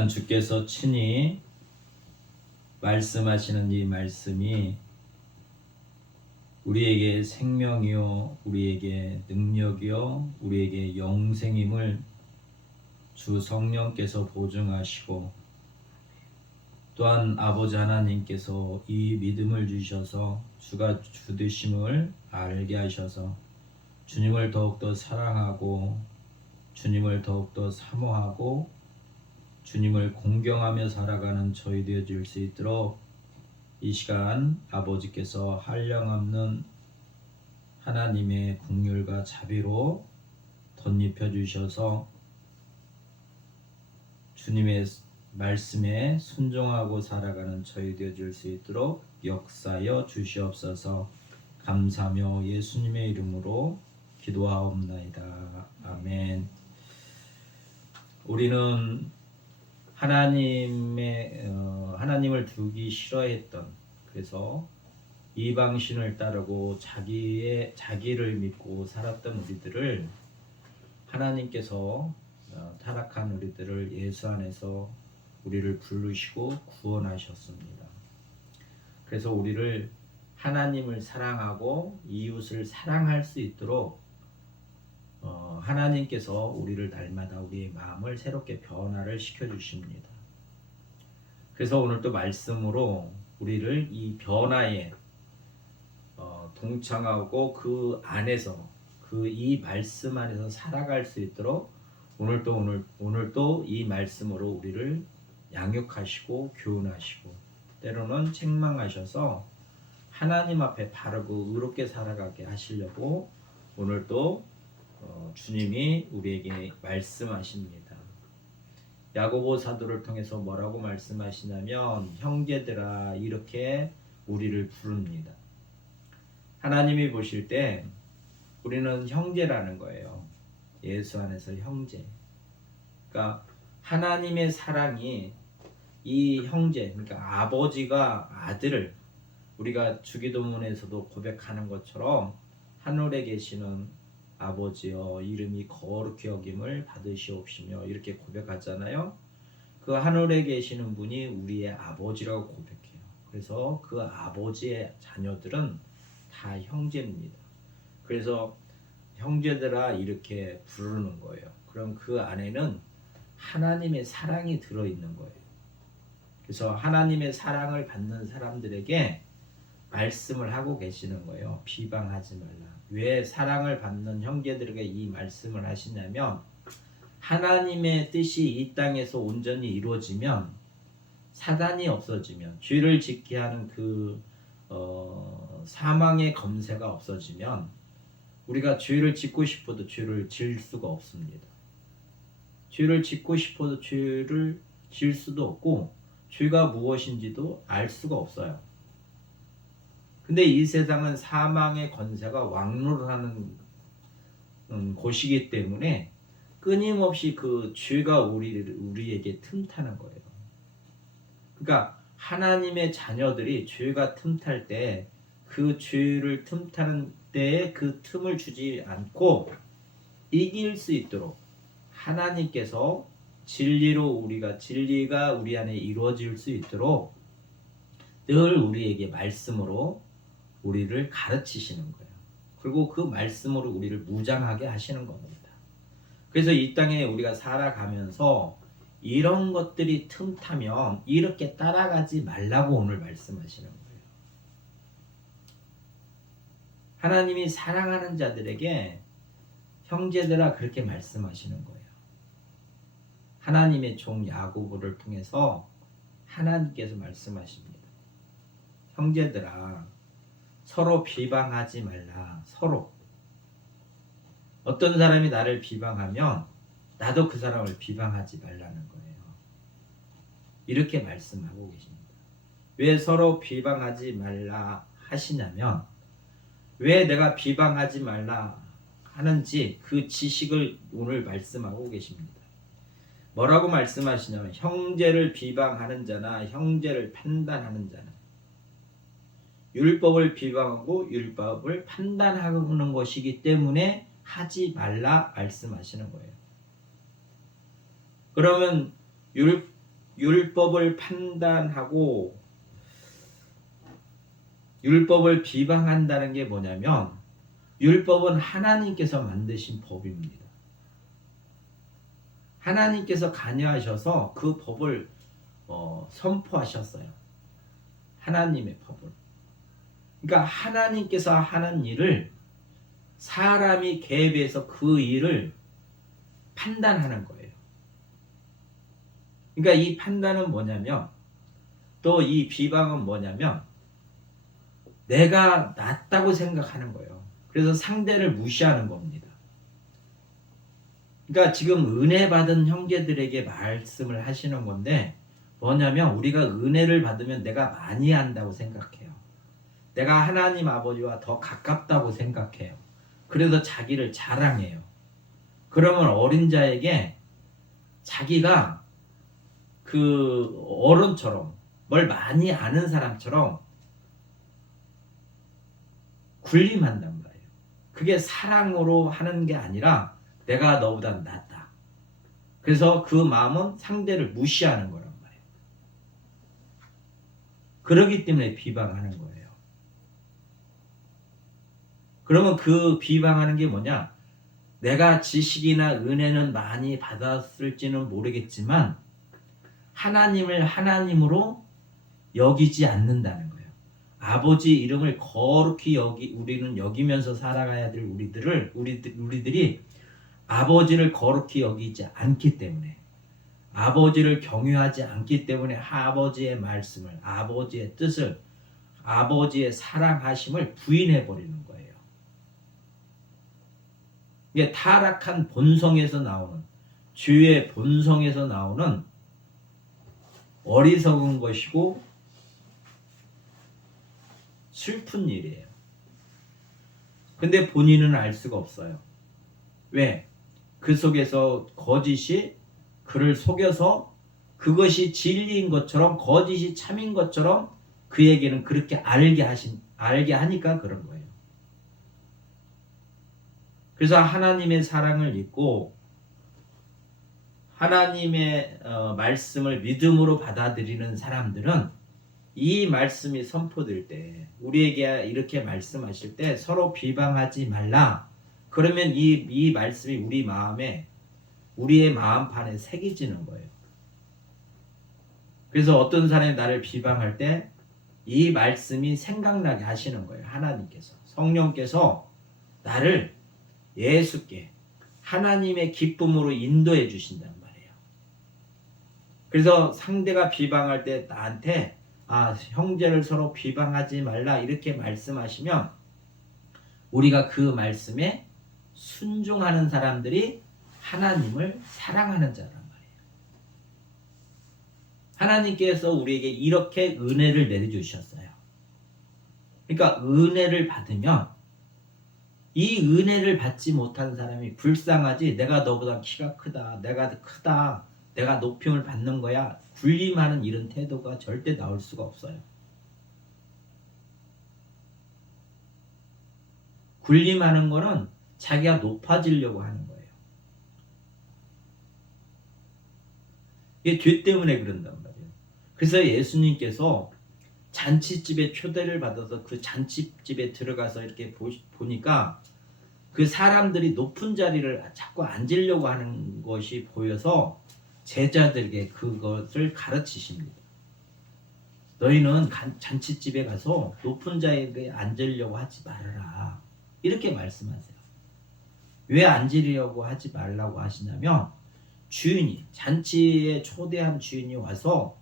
시간 주께서 친히 말씀하시는 이 말씀이 우리에게 생명이요, 우리에게 능력이요, 우리에게 영생임을 주 성령께서 보증하시고, 또한 아버지 하나님께서 이 믿음을 주셔서 주가 주 되심을 알게 하셔서 주님을 더욱더 사랑하고 주님을 더욱더 사모하고 주님을 공경하며 살아가는 저희 되어질 수 있도록 이 시간 아버지께서 한량없는 하나님의 긍휼과 자비로 덧입혀 주셔서 주님의 말씀에 순종하고 살아가는 저희 되어질 수 있도록 역사여 주시옵소서. 감사하며 예수님의 이름으로 기도하옵나이다. 아멘. 우리는 하나님을 두기 싫어했던, 그래서 이방신을 따르고 자기를 믿고 살았던 우리들을 하나님께서 타락한 우리들을 예수 안에서 우리를 부르시고 구원하셨습니다. 그래서 우리를 하나님을 사랑하고 이웃을 사랑할 수 있도록 하나님께서 우리를 날마다 우리의 마음을 새롭게 변화를 시켜주십니다. 그래서 오늘 또 말씀으로 우리를 이 변화에 동참하고 그 안에서 이 말씀 안에서 살아갈 수 있도록 오늘 또 이 말씀으로 우리를 양육하시고 교훈하시고 때로는 책망하셔서 하나님 앞에 바르고 의롭게 살아가게 하시려고 오늘 또 주님이 우리에게 말씀하십니다. 야고보 사도를 통해서 뭐라고 말씀하시냐면 형제들아 이렇게 우리를 부릅니다. 하나님이 보실 때 우리는 형제라는 거예요. 예수 안에서 형제. 그러니까 하나님의 사랑이 이 형제, 그러니까 아버지가 아들을 우리가 주기도문에서도 고백하는 것처럼 하늘에 계시는 아버지여 이름이 거룩히 여김을 받으시옵시며 이렇게 고백하잖아요. 그 하늘에 계시는 분이 우리의 아버지라고 고백해요. 그래서 그 아버지의 자녀들은 다 형제입니다. 그래서 형제들아 이렇게 부르는 거예요. 그럼 그 안에는 하나님의 사랑이 들어있는 거예요. 그래서 하나님의 사랑을 받는 사람들에게 말씀을 하고 계시는 거예요. 비방하지 말라. 왜 사랑을 받는 형제들에게 이 말씀을 하시냐면 하나님의 뜻이 이 땅에서 온전히 이루어지면 사단이 없어지면 죄를 짓게 하는 사망의 검세가 없어지면 우리가 죄를 짓고 싶어도 죄를 지을 수가 없습니다. 죄를 짓고 싶어도 죄를 지을 수도 없고 죄가 무엇인지도 알 수가 없어요. 근데 이 세상은 사망의 권세가 왕노를 하는 곳이기 때문에 끊임없이 그 죄가 우리에게 틈타는 거예요. 그러니까 하나님의 자녀들이 죄가 틈탈 때 그 죄를 틈타는 때에 그 틈을 주지 않고 이길 수 있도록 하나님께서 진리가 우리 안에 이루어질 수 있도록 늘 우리에게 말씀으로 우리를 가르치시는 거예요. 그리고 그 말씀으로 우리를 무장하게 하시는 겁니다. 그래서 이 땅에 우리가 살아가면서 이런 것들이 틈타면 이렇게 따라가지 말라고 오늘 말씀하시는 거예요. 하나님이 사랑하는 자들에게 형제들아 그렇게 말씀하시는 거예요. 하나님의 종 야고보를 통해서 하나님께서 말씀하십니다. 형제들아 서로 비방하지 말라. 서로 어떤 사람이 나를 비방하면 나도 그 사람을 비방하지 말라는 거예요. 이렇게 말씀하고 계십니다. 왜 서로 비방하지 말라 하시냐면 왜 내가 비방하지 말라 하는지 그 지식을 오늘 말씀하고 계십니다. 뭐라고 말씀하시냐면 형제를 비방하는 자나 형제를 판단하는 자는 율법을 비방하고 율법을 판단하는 것이기 때문에 하지 말라 말씀하시는 거예요. 그러면 율법을 판단하고 율법을 비방한다는 게 뭐냐면 율법은 하나님께서 만드신 법입니다. 하나님께서 관여하셔서 그 법을 선포하셨어요. 하나님의 법을. 그러니까 하나님께서 하는 일을 사람이 개입해서 그 일을 판단하는 거예요. 그러니까 이 판단은 뭐냐면 또 이 비방은 뭐냐면 내가 낫다고 생각하는 거예요. 그래서 상대를 무시하는 겁니다. 그러니까 지금 은혜 받은 형제들에게 말씀을 하시는 건데 뭐냐면 우리가 은혜를 받으면 내가 많이 한다고 생각해요. 내가 하나님 아버지와 더 가깝다고 생각해요. 그래서 자기를 자랑해요. 그러면 어린 자에게 자기가 그 어른처럼 뭘 많이 아는 사람처럼 군림한단 말이에요. 그게 사랑으로 하는 게 아니라 내가 너보다 낫다. 그래서 그 마음은 상대를 무시하는 거란 말이에요. 그러기 때문에 비방하는 거예요. 그러면 그 비방하는 게 뭐냐? 내가 지식이나 은혜는 많이 받았을지는 모르겠지만 하나님을 하나님으로 여기지 않는다는 거예요. 아버지 이름을 거룩히 우리는 여기면서 살아가야 될 우리들이 아버지를 거룩히 여기지 않기 때문에 아버지를 경외하지 않기 때문에 아버지의 말씀을 아버지의 뜻을 아버지의 사랑하심을 부인해 버리는 거예요. 이게 타락한 본성에서 나오는 죄의 본성에서 나오는 어리석은 것이고 슬픈 일이에요. 근데 본인은 알 수가 없어요. 왜? 그 속에서 거짓이 그를 속여서 그것이 진리인 것처럼 거짓이 참인 것처럼 그에게는 그렇게 알게 하니까 그런 거예요. 그래서 하나님의 사랑을 잊고 하나님의 말씀을 믿음으로 받아들이는 사람들은 이 말씀이 선포될 때 우리에게 이렇게 말씀하실 때 서로 비방하지 말라. 그러면 이 말씀이 우리의 마음판에 새겨지는 거예요. 그래서 어떤 사람이 나를 비방할 때 이 말씀이 생각나게 하시는 거예요. 하나님께서 성령께서 나를 예수께 하나님의 기쁨으로 인도해 주신단 말이에요. 그래서 상대가 비방할 때 나한테 형제를 서로 비방하지 말라 이렇게 말씀하시면 우리가 그 말씀에 순종하는 사람들이 하나님을 사랑하는 자란 말이에요. 하나님께서 우리에게 이렇게 은혜를 내려주셨어요. 그러니까 은혜를 받으면 이 은혜를 받지 못한 사람이 불쌍하지 내가 너보다 키가 크다, 내가 높임을 받는 거야 군림하는 이런 태도가 절대 나올 수가 없어요. 군림하는 거는 자기가 높아지려고 하는 거예요. 이게 죄 때문에 그런단 말이에요. 그래서 예수님께서 잔치집에 초대를 받아서 그 잔치집에 들어가서 이렇게 보니까 그 사람들이 높은 자리를 자꾸 앉으려고 하는 것이 보여서 제자들에게 그것을 가르치십니다. 너희는 잔치집에 가서 높은 자리에 앉으려고 하지 말아라. 이렇게 말씀하세요. 왜 앉으려고 하지 말라고 하시냐면 잔치에 초대한 주인이 와서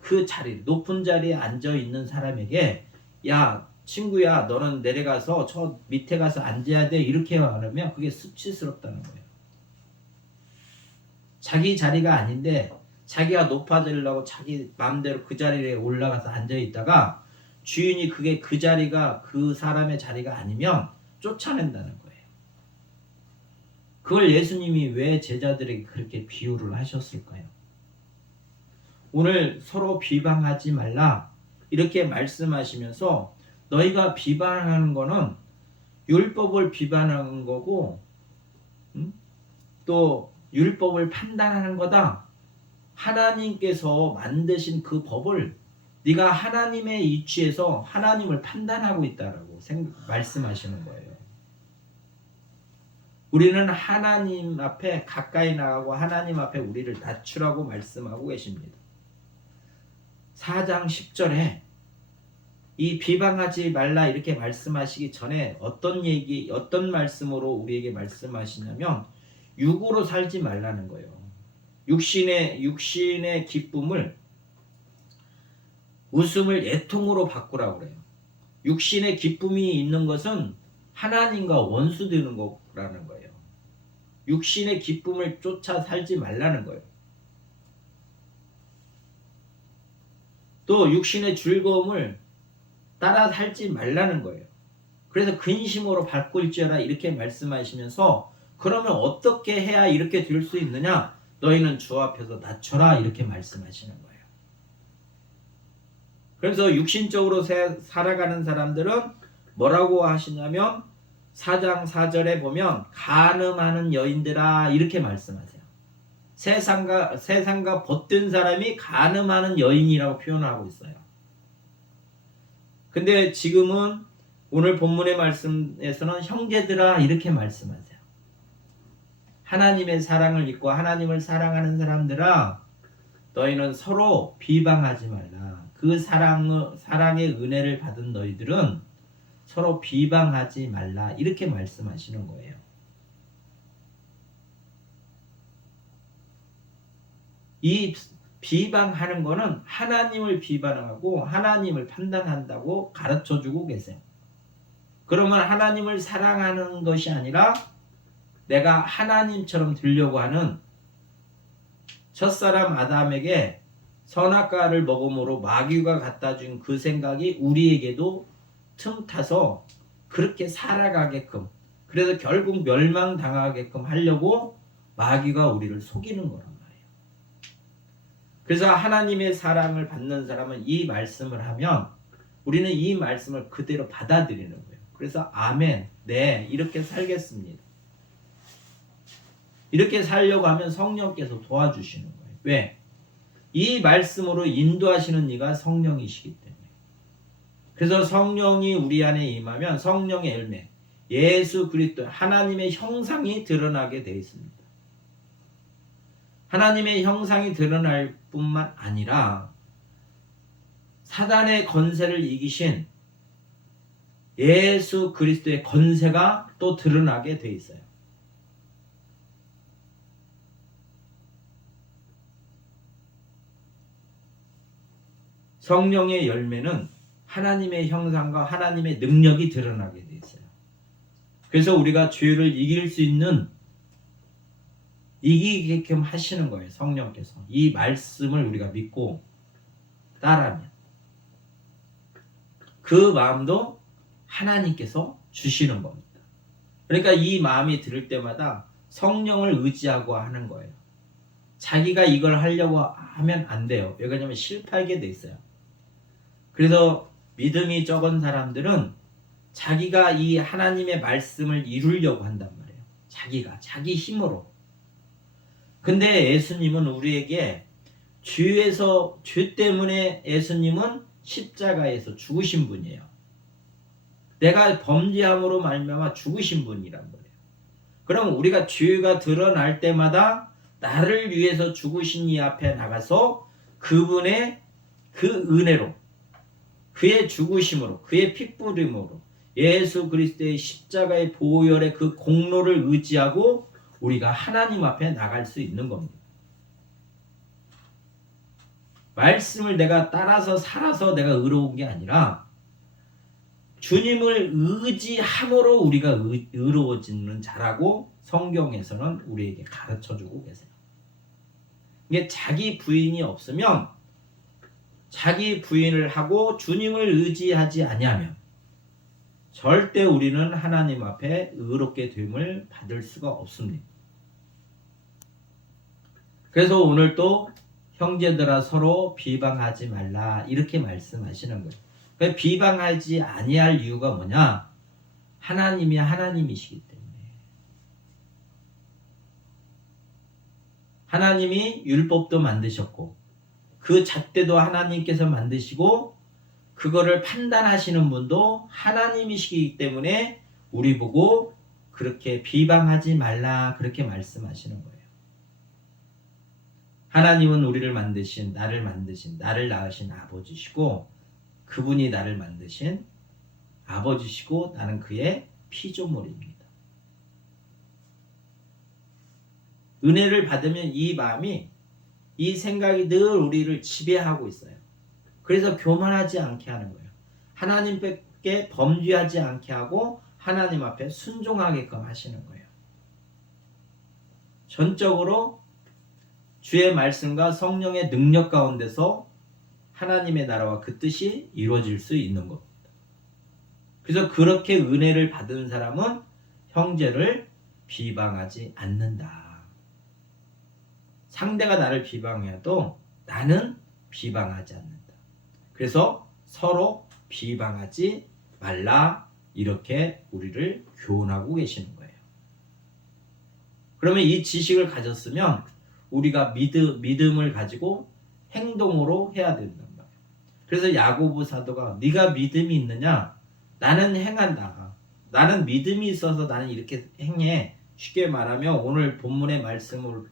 그 높은 자리에 앉아 있는 사람에게 야 친구야 너는 내려가서 저 밑에 가서 앉아야 돼 이렇게 말하면 그게 수치스럽다는 거예요. 자기 자리가 아닌데 자기가 높아지려고 자기 마음대로 그 자리에 올라가서 앉아 있다가 주인이 그게 그 자리가 그 사람의 자리가 아니면 쫓아낸다는 거예요. 그걸 예수님이 왜 제자들에게 그렇게 비유를 하셨을까요? 오늘 서로 비방하지 말라 이렇게 말씀하시면서 너희가 비방하는 거는 율법을 비방하는 거고 또 율법을 판단하는 거다. 하나님께서 만드신 그 법을 네가 하나님의 이치에서 하나님을 판단하고 있다라고 말씀하시는 거예요. 우리는 하나님 앞에 가까이 나가고 하나님 앞에 우리를 낮추라고 말씀하고 계십니다. 4장 10절에 이 비방하지 말라 이렇게 말씀하시기 전에 어떤 말씀으로 우리에게 말씀하시냐면 육으로 살지 말라는 거예요. 육신의 기쁨을 웃음을 애통으로 바꾸라고 그래요. 육신의 기쁨이 있는 것은 하나님과 원수되는 거라는 거예요. 육신의 기쁨을 쫓아 살지 말라는 거예요. 또 육신의 즐거움을 따라 살지 말라는 거예요. 그래서 근심으로 바꿀지어라 이렇게 말씀하시면서 그러면 어떻게 해야 이렇게 될 수 있느냐? 너희는 주 앞에서 낮춰라 이렇게 말씀하시는 거예요. 그래서 육신적으로 살아가는 사람들은 뭐라고 하시냐면 4장 4절에 보면 간음하는 여인들아 이렇게 말씀하세요. 세상과 벗된 사람이 간음하는 여인이라고 표현하고 있어요. 근데 지금은 오늘 본문의 말씀에서는 형제들아 이렇게 말씀하세요. 하나님의 사랑을 잊고 하나님을 사랑하는 사람들아 너희는 서로 비방하지 말라. 그 사랑의 은혜를 받은 너희들은 서로 비방하지 말라 이렇게 말씀하시는 거예요. 이 비방하는 거는 하나님을 비방하고 하나님을 판단한다고 가르쳐주고 계세요. 그러면 하나님을 사랑하는 것이 아니라 내가 하나님처럼 되려고 하는 첫사람 아담에게 선악과를 먹음으로 마귀가 갖다 준 그 생각이 우리에게도 틈타서 그렇게 살아가게끔, 그래서 결국 멸망당하게끔 하려고 마귀가 우리를 속이는 거란 말이에요. 그래서 하나님의 사랑을 받는 사람은 이 말씀을 하면 우리는 이 말씀을 그대로 받아들이는 거예요. 그래서 아멘, 네, 이렇게 살겠습니다. 이렇게 살려고 하면 성령께서 도와주시는 거예요. 왜? 이 말씀으로 인도하시는 이가 성령이시기 때문에. 그래서 성령이 우리 안에 임하면 성령의 열매, 예수 그리스도 하나님의 형상이 드러나게 되어 있습니다. 하나님의 형상이 드러날 뿐만 아니라 사단의 권세를 이기신 예수 그리스도의 권세가 또 드러나게 되어 있어요. 성령의 열매는 하나님의 형상과 하나님의 능력이 드러나게 되어 있어요. 그래서 우리가 죄를 이길 수 있는 이기게끔 하시는 거예요. 성령께서 이 말씀을 우리가 믿고 따르면 그 마음도 하나님께서 주시는 겁니다. 그러니까 이 마음이 들을 때마다 성령을 의지하고 하는 거예요. 자기가 이걸 하려고 하면 안 돼요. 왜냐하면 실패하게 돼 있어요. 그래서 믿음이 적은 사람들은 자기가 이 하나님의 말씀을 이루려고 한단 말이에요. 자기 힘으로. 근데 예수님은 우리에게 죄 때문에 예수님은 십자가에서 죽으신 분이에요. 내가 범죄함으로 말미암아 죽으신 분이란 말이에요. 그럼 우리가 죄가 드러날 때마다 나를 위해서 죽으신 이 앞에 나가서 그분의 그 은혜로, 그의 죽으심으로, 그의 핏부림으로, 예수 그리스도의 십자가의 보혈의 그 공로를 의지하고 우리가 하나님 앞에 나갈 수 있는 겁니다. 말씀을 내가 따라서 살아서 내가 의로운 게 아니라 주님을 의지함으로 우리가 의로워지는 자라고 성경에서는 우리에게 가르쳐주고 계세요. 이게 자기 부인이 없으면, 자기 부인을 하고 주님을 의지하지 아니하면 절대 우리는 하나님 앞에 의롭게 됨을 받을 수가 없습니다. 그래서 오늘 또 형제들아 서로 비방하지 말라 이렇게 말씀하시는 거예요. 그러니까 비방하지 아니할 이유가 뭐냐? 하나님이 하나님이시기 때문에. 하나님이 율법도 만드셨고 그 잣대도 하나님께서 만드시고 그거를 판단하시는 분도 하나님이시기 때문에 우리 보고 그렇게 비방하지 말라 그렇게 말씀하시는 거예요. 하나님은 우리를 만드신 나를 낳으신 아버지시고 그분이 나를 만드신 아버지시고 나는 그의 피조물입니다. 은혜를 받으면 이 마음이 이 생각이 늘 우리를 지배하고 있어요. 그래서 교만하지 않게 하는 거예요. 하나님께 범죄하지 않게 하고 하나님 앞에 순종하게끔 하시는 거예요. 전적으로 주의 말씀과 성령의 능력 가운데서 하나님의 나라와 그 뜻이 이루어질 수 있는 겁니다. 그래서 그렇게 은혜를 받은 사람은 형제를 비방하지 않는다. 상대가 나를 비방해도 나는 비방하지 않는다. 그래서 서로 비방하지 말라 이렇게 우리를 교훈하고 계시는 거예요. 그러면 이 지식을 가졌으면 우리가 믿음을 가지고 행동으로 해야 된단 말이에요. 그래서 야고보 사도가 네가 믿음이 있느냐? 나는 행한다. 나는 믿음이 있어서 나는 이렇게 행해. 쉽게 말하면 오늘 본문의 말씀을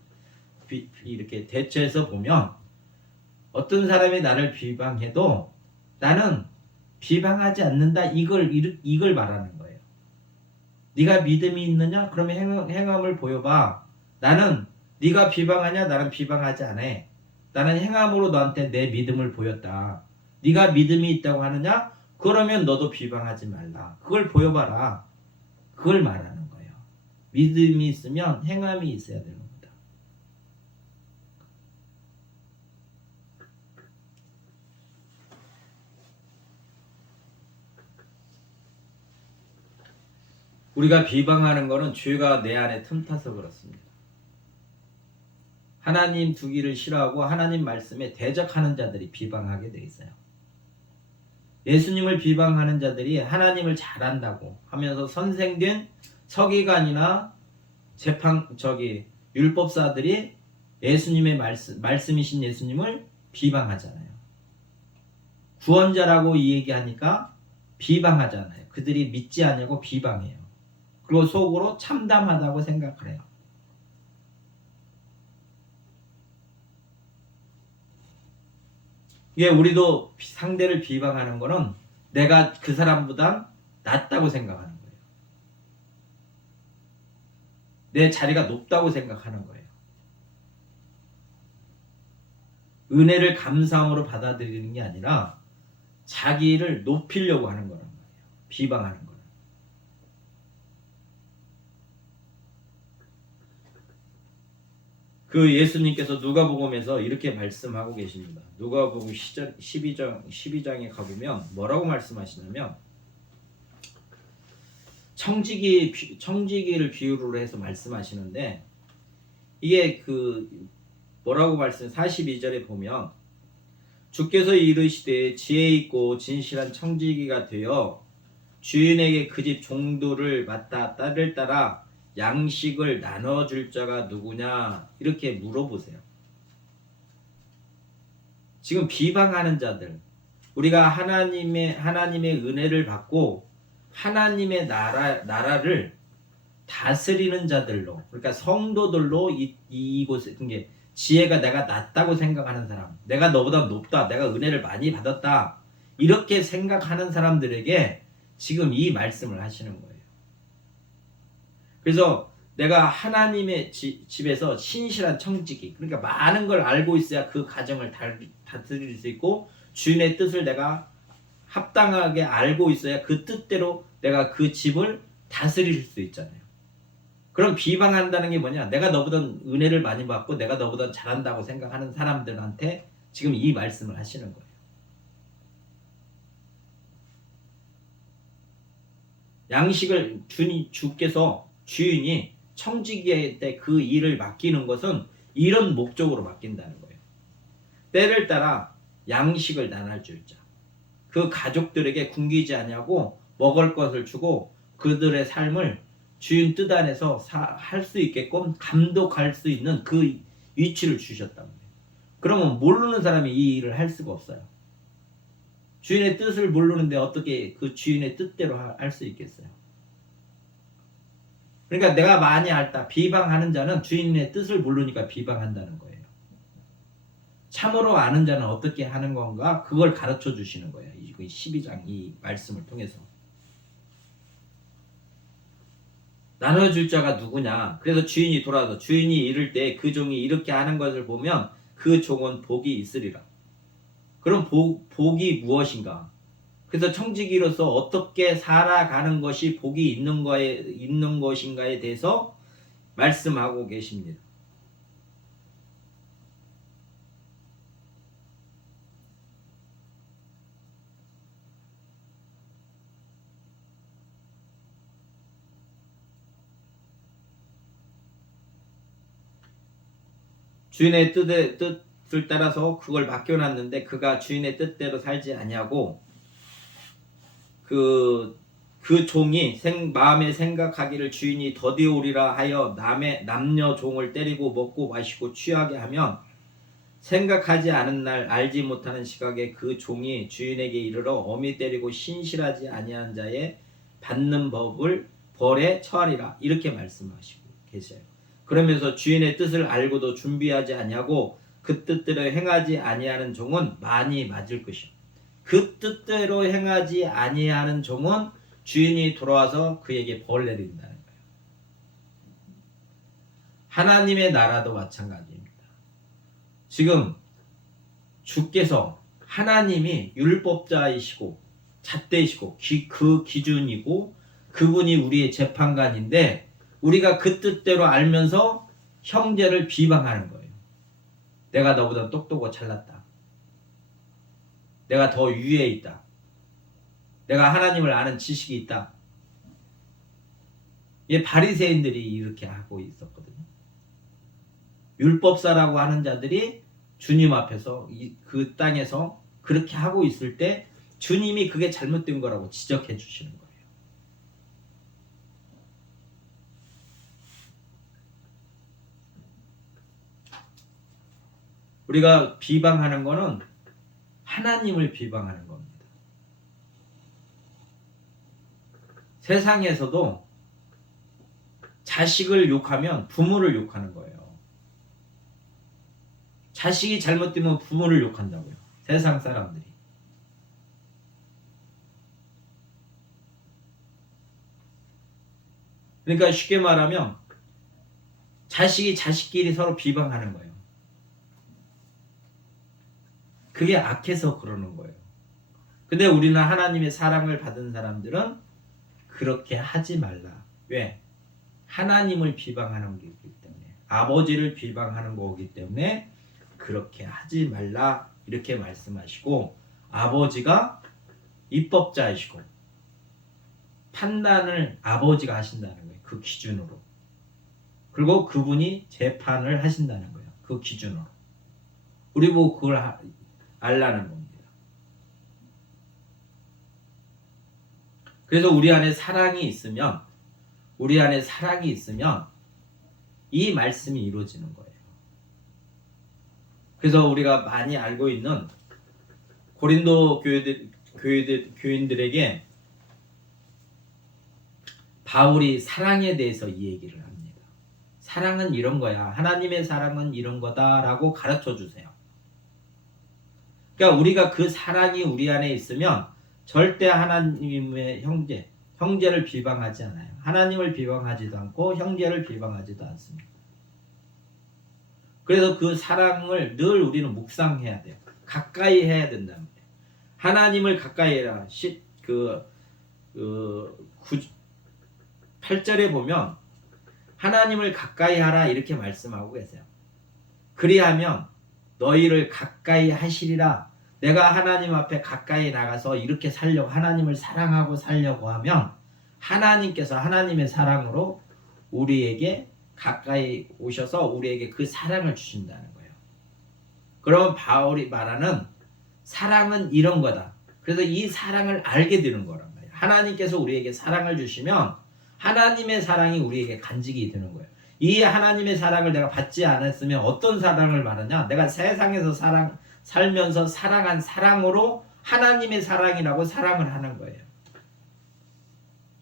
이렇게 대처해서 보면 어떤 사람이 나를 비방해도 나는 비방하지 않는다. 이걸 말하는 거예요. 네가 믿음이 있느냐? 그러면 행함을 보여봐. 나는 네가 비방하냐? 나는 비방하지 않아. 나는 행함으로 너한테 내 믿음을 보였다. 네가 믿음이 있다고 하느냐? 그러면 너도 비방하지 말라. 그걸 보여봐라. 그걸 말하는 거예요. 믿음이 있으면 행함이 있어야 되는 겁니다. 우리가 비방하는 것은 죄가 내 안에 틈타서 그렇습니다. 하나님 두기를 싫어하고 하나님 말씀에 대적하는 자들이 비방하게 돼 있어요. 예수님을 비방하는 자들이 하나님을 잘한다고 하면서 선생된 서기관이나 율법사들이 예수님의 말씀이신 예수님을 비방하잖아요. 구원자라고 이 얘기하니까 비방하잖아요. 그들이 믿지 않냐고 비방해요. 그리고 속으로 참담하다고 생각을 해요. 이게 우리도 상대를 비방하는 거는 내가 그 사람보다 낫다고 생각하는 거예요. 내 자리가 높다고 생각하는 거예요. 은혜를 감사함으로 받아들이는 게 아니라 자기를 높이려고 하는 거란 말이에요. 비방하는 거는. 그 예수님께서 누가복음에서 이렇게 말씀하고 계십니다. 누가복음 12장에 가보면 뭐라고 말씀하시냐면 청지기를 비유로 해서 말씀하시는데 이게 뭐라고 42절에 보면 주께서 이르시되 지혜 있고 진실한 청지기가 되어 주인에게 그 집 종들을 맡아 딸을 따라 양식을 나눠줄 자가 누구냐 이렇게 물어보세요. 지금 비방하는 자들, 우리가 하나님의 은혜를 받고 하나님의 나라를 다스리는 자들로, 그러니까 성도들로 이곳에 그게 지혜가 내가 낮다고 생각하는 사람, 내가 너보다 높다, 내가 은혜를 많이 받았다 이렇게 생각하는 사람들에게 지금 이 말씀을 하시는 거예요. 그래서 내가 하나님의 집에서 신실한 청지기, 그러니까 많은 걸 알고 있어야 그 가정을 다스릴 수 있고 주인의 뜻을 내가 합당하게 알고 있어야 그 뜻대로 내가 그 집을 다스릴 수 있잖아요. 그럼 비방한다는 게 뭐냐? 내가 너보다 은혜를 많이 받고 내가 너보다 잘한다고 생각하는 사람들한테 지금 이 말씀을 하시는 거예요. 양식을 주인이 청지기한테 그 일을 맡기는 것은 이런 목적으로 맡긴다는 거예요. 때를 따라 양식을 나눠줄 자, 그 가족들에게 굶기지 않냐고 먹을 것을 주고 그들의 삶을 주인 뜻 안에서 할 수 있게끔 감독할 수 있는 그 위치를 주셨단 말이에요. 그러면 모르는 사람이 이 일을 할 수가 없어요. 주인의 뜻을 모르는데 어떻게 그 주인의 뜻대로 할 수 있겠어요? 그러니까 내가 많이 앓다 비방하는 자는 주인의 뜻을 모르니까 비방한다는 거예요. 참으로 아는 자는 어떻게 하는 건가? 그걸 가르쳐 주시는 거예요. 이 12장 이 말씀을 통해서. 나눠줄 자가 누구냐? 그래서 주인이 돌아서 주인이 이를 때 그 종이 이렇게 하는 것을 보면 그 종은 복이 있으리라. 그럼 복이 무엇인가? 그래서 청지기로서 어떻게 살아가는 것이 복이 있는 것인가에 대해서 말씀하고 계십니다. 주인의 뜻을 따라서 그걸 맡겨놨는데 그가 주인의 뜻대로 살지 아니하고 그 종이 마음에 생각하기를 주인이 더디오리라 하여 남녀 종을 때리고 먹고 마시고 취하게 하면 생각하지 않은 날 알지 못하는 시각에 그 종이 주인에게 이르러 엄히 때리고 신실하지 아니한 자의 받는 벌에 처하리라. 이렇게 말씀하시고 계세요. 그러면서 주인의 뜻을 알고도 준비하지 아니하고 그 뜻대로 행하지 아니하는 종은 많이 맞을 것이요. 그 뜻대로 행하지 아니하는 종은 주인이 돌아와서 그에게 벌 내린다는 거예요. 하나님의 나라도 마찬가지입니다. 지금 주께서 하나님이 율법자이시고 잣대이시고 그 기준이고 그분이 우리의 재판관인데 우리가 그 뜻대로 알면서 형제를 비방하는 거예요. 내가 너보다 똑똑하고 잘났다. 내가 더 위에 있다. 내가 하나님을 아는 지식이 있다. 이 바리새인들이 이렇게 하고 있었거든요. 율법사라고 하는 자들이 주님 앞에서 그 땅에서 그렇게 하고 있을 때 주님이 그게 잘못된 거라고 지적해 주시는 거예요. 우리가 비방하는 거는 하나님을 비방하는 겁니다. 세상에서도 자식을 욕하면 부모를 욕하는 거예요. 자식이 잘못되면 부모를 욕한다고요. 세상 사람들이. 그러니까 쉽게 말하면 자식이 자식끼리 서로 비방하는 거예요. 그게 악해서 그러는 거예요. 근데 우리는 하나님의 사랑을 받은 사람들은 그렇게 하지 말라. 왜? 하나님을 비방하는 거기 때문에, 아버지를 비방하는 거기 때문에 그렇게 하지 말라 이렇게 말씀하시고, 아버지가 입법자이시고 판단을 아버지가 하신다는 거예요. 그 기준으로. 그리고 그분이 재판을 하신다는 거예요. 그 기준으로. 우리 보고 그걸 알라는 겁니다. 그래서 우리 안에 사랑이 있으면 이 말씀이 이루어지는 거예요. 그래서 우리가 많이 알고 있는 고린도 교인들에게 바울이 사랑에 대해서 이 얘기를 합니다. 사랑은 이런 거야. 하나님의 사랑은 이런 거다라고 가르쳐 주세요. 그러니까 우리가 그 사랑이 우리 안에 있으면 절대 하나님의 형제를 비방하지 않아요. 하나님을 비방하지도 않고 형제를 비방하지도 않습니다. 그래서 그 사랑을 늘 우리는 묵상해야 돼요. 가까이 해야 된단 말이에요. 하나님을 가까이 해라. 8절에 보면 하나님을 가까이 하라 이렇게 말씀하고 계세요. 그리하면 너희를 가까이 하시리라. 내가 하나님 앞에 가까이 나가서 이렇게 살려고, 하나님을 사랑하고 살려고 하면 하나님께서 하나님의 사랑으로 우리에게 가까이 오셔서 우리에게 그 사랑을 주신다는 거예요. 그러면 바울이 말하는 사랑은 이런 거다. 그래서 이 사랑을 알게 되는 거란 말이에요. 하나님께서 우리에게 사랑을 주시면 하나님의 사랑이 우리에게 간직이 되는 거예요. 이 하나님의 사랑을 내가 받지 않았으면 어떤 사랑을 말하냐? 내가 세상에서 살면서 사랑한 사랑으로 하나님의 사랑이라고 사랑을 하는 거예요.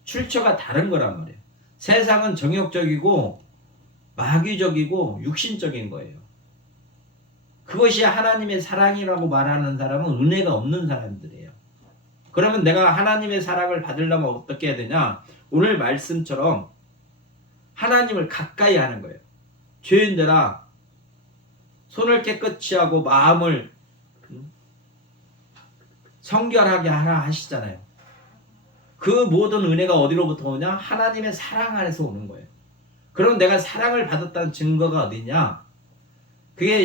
출처가 다른 거란 말이에요. 세상은 정욕적이고 마귀적이고 육신적인 거예요. 그것이 하나님의 사랑이라고 말하는 사람은 은혜가 없는 사람들이에요. 그러면 내가 하나님의 사랑을 받으려면 어떻게 해야 되냐? 오늘 말씀처럼 하나님을 가까이 하는 거예요. 죄인들아, 손을 깨끗이 하고 마음을 성결하게 하라 하시잖아요. 그 모든 은혜가 어디로부터 오냐? 하나님의 사랑 안에서 오는 거예요. 그럼 내가 사랑을 받았다는 증거가 어디냐? 그게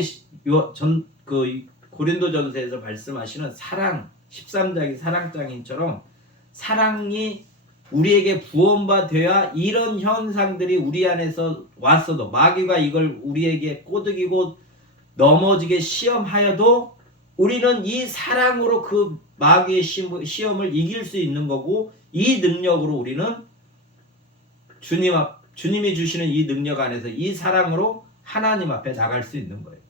고린도전서에서 말씀하시는 사랑, 13장이 사랑장인처럼 사랑이 우리에게 부원받아야 이런 현상들이 우리 안에서 왔어도 마귀가 이걸 우리에게 꼬드기고 넘어지게 시험하여도 우리는 이 사랑으로 그 마귀의 시험을 이길 수 있는 거고, 이 능력으로 우리는 주님이 주시는 이 능력 안에서 이 사랑으로 하나님 앞에 나갈 수 있는 거예요.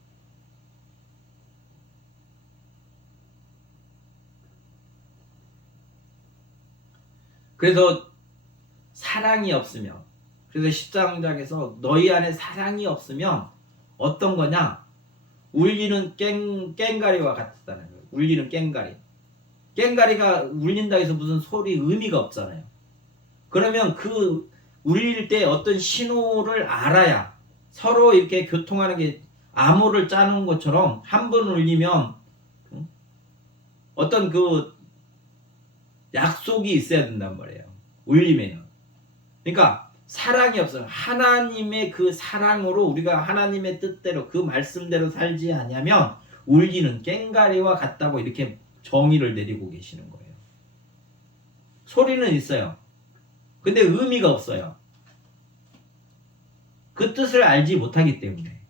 그래서 사랑이 없으면, 그래서 13장에서 너희 안에 사랑이 없으면 어떤 거냐? 울리는 꽹가리와 같다는 거예요. 울리는 꽹가리. 꽹가리가 울린다 해서 무슨 소리 의미가 없잖아요. 그러면 그 울릴 때 어떤 신호를 알아야, 서로 이렇게 교통하는 게 암호를 짜는 것처럼 한 번 울리면 어떤 그 약속이 있어야 된단 말이에요. 울리면. 그러니까 사랑이 없어요. 하나님의 그 사랑으로 우리가 하나님의 뜻대로 그 말씀대로 살지 않으면 울리는 꽹가리와 같다고 이렇게 정의를 내리고 계시는 거예요. 소리는 있어요. 근데 의미가 없어요. 그 뜻을 알지 못하기 때문에.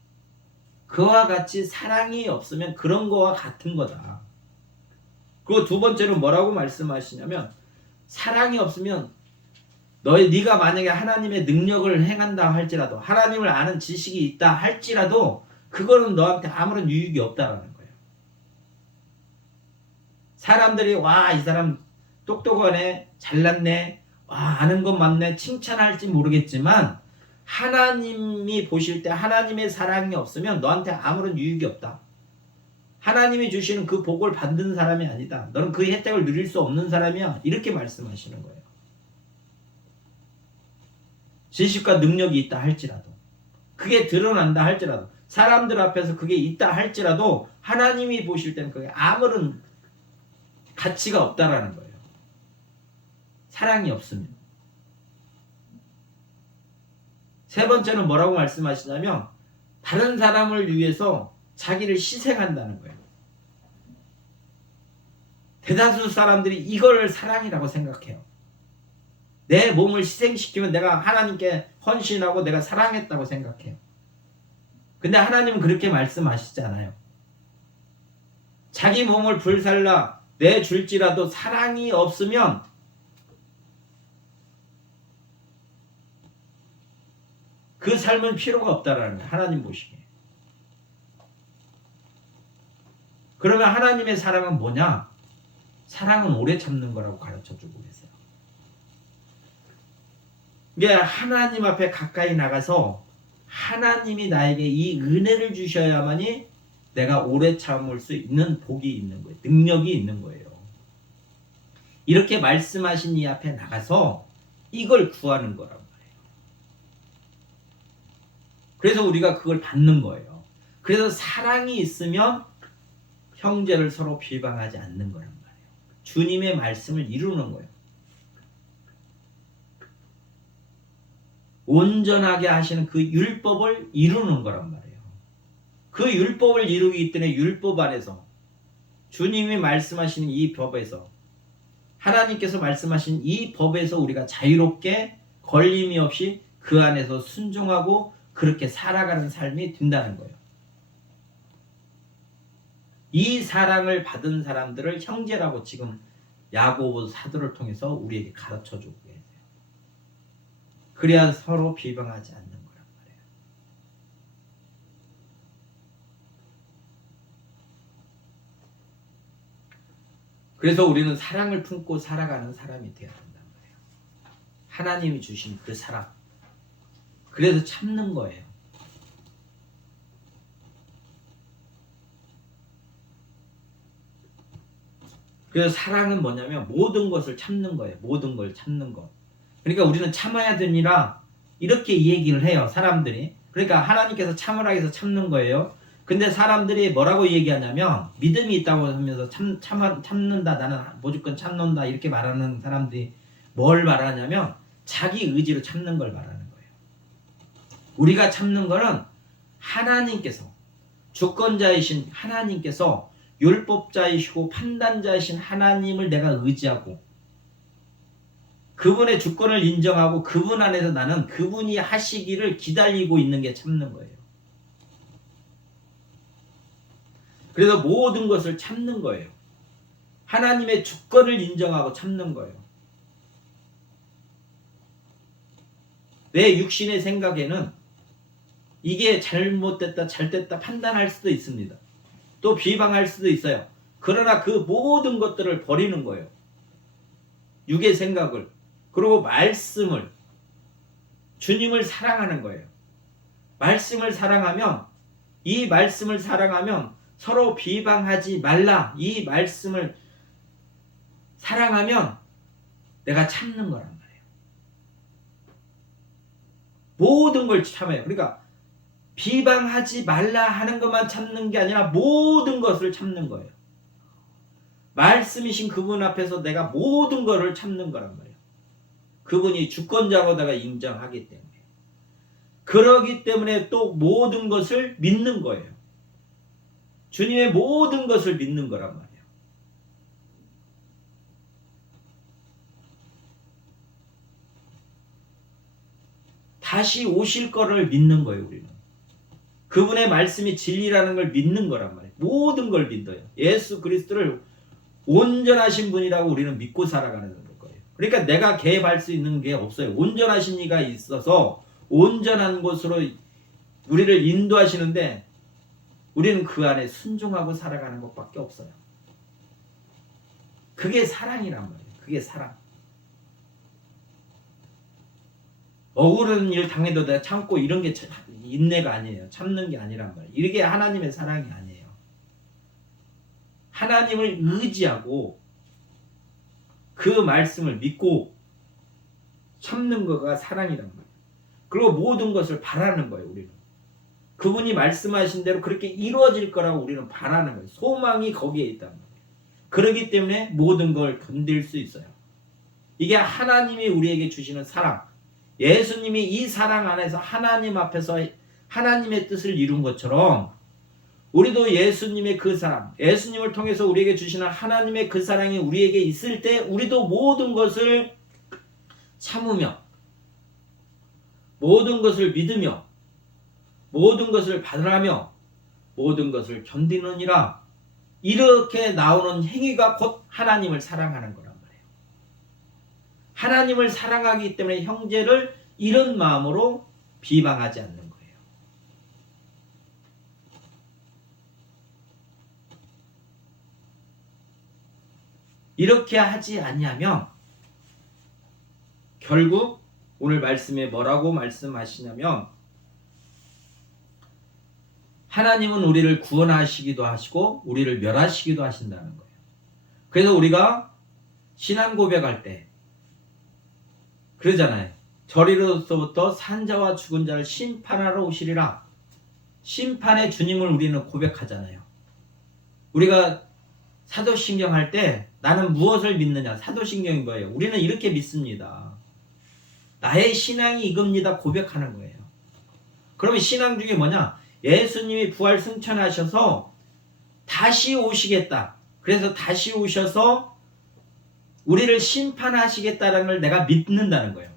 그와 같이 사랑이 없으면 그런 거와 같은 거다. 그리고 두 번째는 뭐라고 말씀하시냐면, 사랑이 없으면 네가 만약에 하나님의 능력을 행한다 할지라도, 하나님을 아는 지식이 있다 할지라도 그거는 너한테 아무런 유익이 없다라는 거예요. 사람들이 와, 이 사람 똑똑하네, 잘났네, 와, 아는 건 맞네, 칭찬할지 모르겠지만 하나님이 보실 때 하나님의 사랑이 없으면 너한테 아무런 유익이 없다. 하나님이 주시는 그 복을 받는 사람이 아니다. 너는 그 혜택을 누릴 수 없는 사람이야. 이렇게 말씀하시는 거예요. 지식과 능력이 있다 할지라도, 그게 드러난다 할지라도, 사람들 앞에서 그게 있다 할지라도 하나님이 보실 때는 그게 아무런 가치가 없다라는 거예요. 사랑이 없으면. 세 번째는 뭐라고 말씀하시냐면, 다른 사람을 위해서 자기를 희생한다는 거예요. 대다수 사람들이 이걸 사랑이라고 생각해요. 내 몸을 희생시키면 내가 하나님께 헌신하고 내가 사랑했다고 생각해요. 근데 하나님은 그렇게 말씀하시지 않아요. 자기 몸을 불살라 내줄지라도 사랑이 없으면 그 삶은 필요가 없다라는 거예요. 하나님 보시기에. 그러면 하나님의 사랑은 뭐냐? 사랑은 오래 참는 거라고 가르쳐주고 계세요. 이게 하나님 앞에 가까이 나가서 하나님이 나에게 이 은혜를 주셔야만이 내가 오래 참을 수 있는 복이 있는 거예요. 능력이 있는 거예요. 이렇게 말씀하신 이 앞에 나가서 이걸 구하는 거란 말이에요. 그래서 우리가 그걸 받는 거예요. 그래서 사랑이 있으면 형제를 서로 비방하지 않는 거란 말이에요. 주님의 말씀을 이루는 거예요. 온전하게 하시는 그 율법을 이루는 거란 말이에요. 그 율법을 이루기 때문에 율법 안에서, 주님이 말씀하시는 이 법에서, 하나님께서 말씀하신 이 법에서 우리가 자유롭게 걸림이 없이 그 안에서 순종하고 그렇게 살아가는 삶이 된다는 거예요. 이 사랑을 받은 사람들을 형제라고 지금 야고보 사도를 통해서 우리에게 가르쳐주고 계세요. 그래야 서로 비방하지 않는 거란 말이에요. 그래서 우리는 사랑을 품고 살아가는 사람이 되어야 된다는 거예요. 하나님이 주신 그 사랑. 그래서 참는 거예요. 그래서 사랑은 뭐냐면 모든 것을 참는 거예요. 모든 걸 참는 것. 그러니까 우리는 참아야 되니라 이렇게 얘기를 해요. 사람들이. 그러니까 하나님께서 참으라 해서 참는 거예요. 근데 사람들이 뭐라고 얘기하냐면 믿음이 있다고 하면서 참는다. 나는 무조건 참는다. 이렇게 말하는 사람들이 뭘 말하냐면 자기 의지로 참는 걸 말하는 거예요. 우리가 참는 거는 하나님께서 주권자이신 하나님께서 율법자이시고 판단자이신 하나님을 내가 의지하고 그분의 주권을 인정하고 그분 안에서 나는 그분이 하시기를 기다리고 있는 게 참는 거예요. 그래서 모든 것을 참는 거예요. 하나님의 주권을 인정하고 참는 거예요. 내 육신의 생각에는 이게 잘못됐다 잘됐다 판단할 수도 있습니다. 또 비방할 수도 있어요. 그러나 그 모든 것들을 버리는 거예요. 육의 생각을. 그리고 말씀을, 주님을 사랑하는 거예요. 말씀을 사랑하면, 이 말씀을 사랑하면 서로 비방하지 말라. 이 말씀을 사랑하면 내가 참는 거란 말이에요. 모든 걸 참아요. 그러니까 비방하지 말라 하는 것만 참는 게 아니라 모든 것을 참는 거예요. 말씀이신 그분 앞에서 내가 모든 것을 참는 거란 말이에요. 그분이 주권자로 내가 인정하기 때문에. 그러기 때문에 또 모든 것을 믿는 거예요. 주님의 모든 것을 믿는 거란 말이에요. 다시 오실 거를 믿는 거예요, 우리는. 그분의 말씀이 진리라는 걸 믿는 거란 말이에요. 모든 걸 믿어요. 예수 그리스도를 온전하신 분이라고 우리는 믿고 살아가는 거예요. 그러니까 내가 개입할 수 있는 게 없어요. 온전하신 이가 있어서 온전한 곳으로 우리를 인도하시는데 우리는 그 안에 순종하고 살아가는 것밖에 없어요. 그게 사랑이란 말이에요. 그게 사랑. 억울한 일 당해도 내가 참고 이런 게 인내가 아니에요. 참는 게 아니란 말이에요. 이게 하나님의 사랑이 아니에요. 하나님을 의지하고 그 말씀을 믿고 참는 거가 사랑이란 말이에요. 그리고 모든 것을 바라는 거예요. 우리는. 그분이 말씀하신 대로 그렇게 이루어질 거라고 우리는 바라는 거예요. 소망이 거기에 있단 말이에요. 그렇기 때문에 모든 걸 견딜 수 있어요. 이게 하나님이 우리에게 주시는 사랑. 예수님이 이 사랑 안에서 하나님 앞에서 하나님의 뜻을 이룬 것처럼 우리도 예수님의 그 사랑, 예수님을 통해서 우리에게 주시는 하나님의 그 사랑이 우리에게 있을 때 우리도 모든 것을 참으며 모든 것을 믿으며 모든 것을 바라며 모든 것을 견디느니라. 이렇게 나오는 행위가 곧 하나님을 사랑하는 거란 말이에요. 하나님을 사랑하기 때문에 형제를 이런 마음으로 비방하지 않는 거예요. 이렇게 하지 아니하면 결국 오늘 말씀에 뭐라고 말씀하시냐면 하나님은 우리를 구원하시기도 하시고 우리를 멸하시기도 하신다는 거예요. 그래서 우리가 신앙 고백할 때 그러잖아요. 저리로서부터 산자와 죽은 자를 심판하러 오시리라. 심판의 주님을 우리는 고백하잖아요. 우리가 사도신경 할 때 나는 무엇을 믿느냐? 사도신경인 거예요. 우리는 이렇게 믿습니다. 나의 신앙이 이겁니다. 고백하는 거예요. 그러면 신앙 중에 뭐냐? 예수님이 부활 승천하셔서 다시 오시겠다. 그래서 다시 오셔서 우리를 심판하시겠다라는 걸 내가 믿는다는 거예요.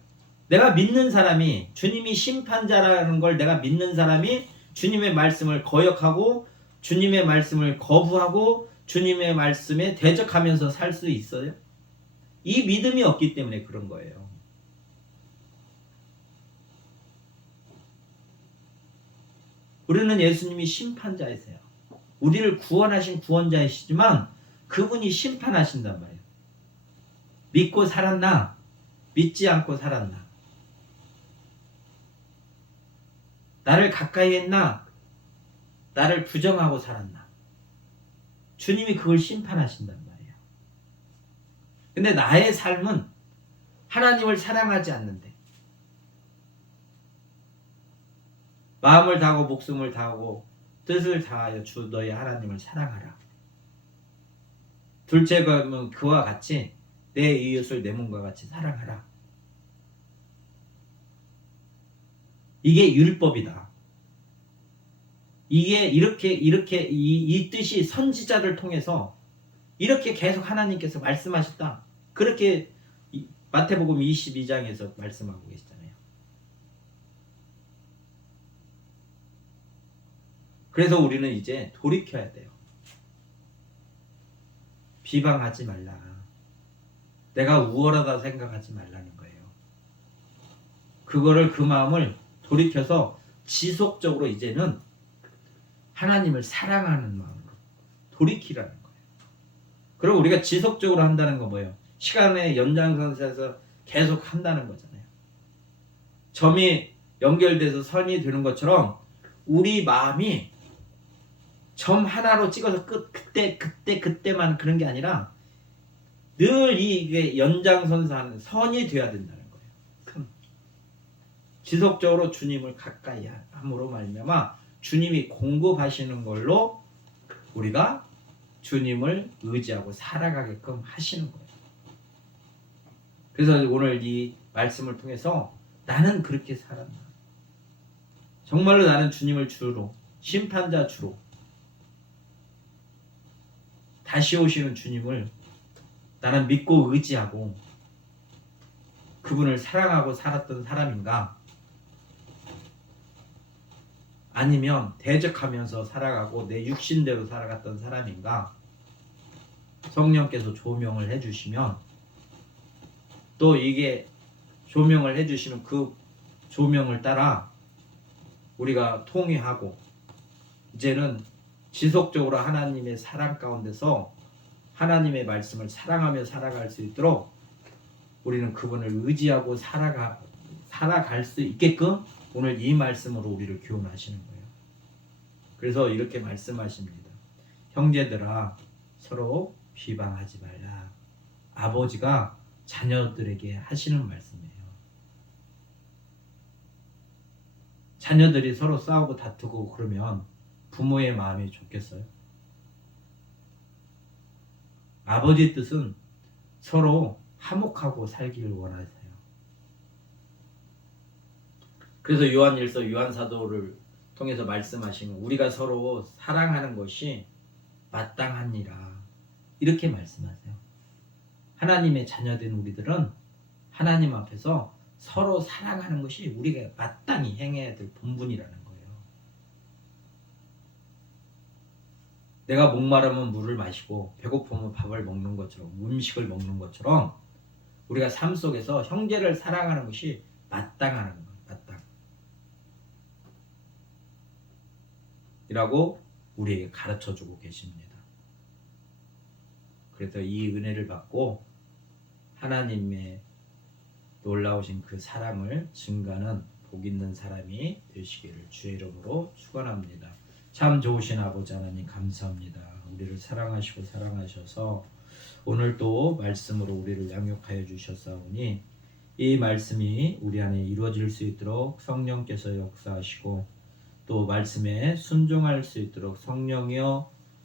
내가 믿는 사람이 주님이 심판자라는 걸 내가 믿는 사람이 주님의 말씀을 거역하고 주님의 말씀을 거부하고 주님의 말씀에 대적하면서 살 수 있어요? 이 믿음이 없기 때문에 그런 거예요. 우리는 예수님이 심판자이세요. 우리를 구원하신 구원자이시지만 그분이 심판하신단 말이에요. 믿고 살았나? 믿지 않고 살았나? 나를 가까이 했나? 나를 부정하고 살았나? 주님이 그걸 심판하신단 말이에요. 근데 나의 삶은 하나님을 사랑하지 않는데 마음을 다하고 목숨을 다하고 뜻을 다하여 주 너의 하나님을 사랑하라. 둘째가 그와 같이 내 이웃을 내 몸과 같이 사랑하라. 이게 율법이다. 이게 이렇게 이 뜻이 선지자를 통해서 이렇게 계속 하나님께서 말씀하셨다. 그렇게 마태복음 22장에서 말씀하고 계시잖아요. 그래서 우리는 이제 돌이켜야 돼요. 비방하지 말라. 내가 우월하다 생각하지 말라는 거예요. 그 마음을 돌이켜서 지속적으로 이제는 하나님을 사랑하는 마음으로 돌이키라는 거예요. 그리고 우리가 지속적으로 한다는 건 뭐예요? 시간의 연장선에서 계속 한다는 거잖아요. 점이 연결돼서 선이 되는 것처럼 우리 마음이 점 하나로 찍어서 그때만 그런 게 아니라 늘 이게 연장선상 선이 돼야 된다는 거예요. 지속적으로 주님을 가까이 함으로 말미암아 주님이 공급하시는 걸로 우리가 주님을 의지하고 살아가게끔 하시는 거예요. 그래서 오늘 이 말씀을 통해서 나는 그렇게 살았나? 정말로 나는 주님을 주로, 심판자 주로, 다시 오시는 주님을 나는 믿고 의지하고 그분을 사랑하고 살았던 사람인가? 아니면 대적하면서 살아가고 내 육신대로 살아갔던 사람인가? 성령께서 조명을 해주시면 또 이게 조명을 해주시는 그 조명을 따라 우리가 통회하고 이제는 지속적으로 하나님의 사랑 가운데서 하나님의 말씀을 사랑하며 살아갈 수 있도록 우리는 그분을 의지하고 살아갈 수 있게끔 오늘 이 말씀으로 우리를 교훈하시는 거예요. 그래서 이렇게 말씀하십니다. 형제들아 서로 비방하지 말라. 아버지가 자녀들에게 하시는 말씀이에요. 자녀들이 서로 싸우고 다투고 그러면 부모의 마음이 좋겠어요? 아버지 뜻은 서로 화목하고 살기를 원하세요. 그래서 요한일서 요한사도를 통해서 말씀하시는 우리가 서로 사랑하는 것이 마땅하니라 이렇게 말씀하세요. 하나님의 자녀된 우리들은 하나님 앞에서 서로 사랑하는 것이 우리가 마땅히 행해야 될 본분이라는 거예요. 내가 목마르면 물을 마시고 배고프면 밥을 먹는 것처럼 음식을 먹는 것처럼 우리가 삶 속에서 형제를 사랑하는 것이 마땅하는 거예요. 마땅. 이라고 우리에게 가르쳐주고 계십니다. 그래서 이 은혜를 받고 하나님의 놀라우신 그 사랑을 증가하는 복 있는 사람이 되시기를 주의 이름으로 축원합니다. 참 좋으신 아버지 하나님 감사합니다. 우리를 사랑하시고 사랑하셔서 오늘 또 말씀으로 우리를 양육하여 주셨사오니 이 말씀이 우리 안에 이루어질 수 있도록 성령께서 역사하시고 또 말씀에 순종할 수 있도록 성령이여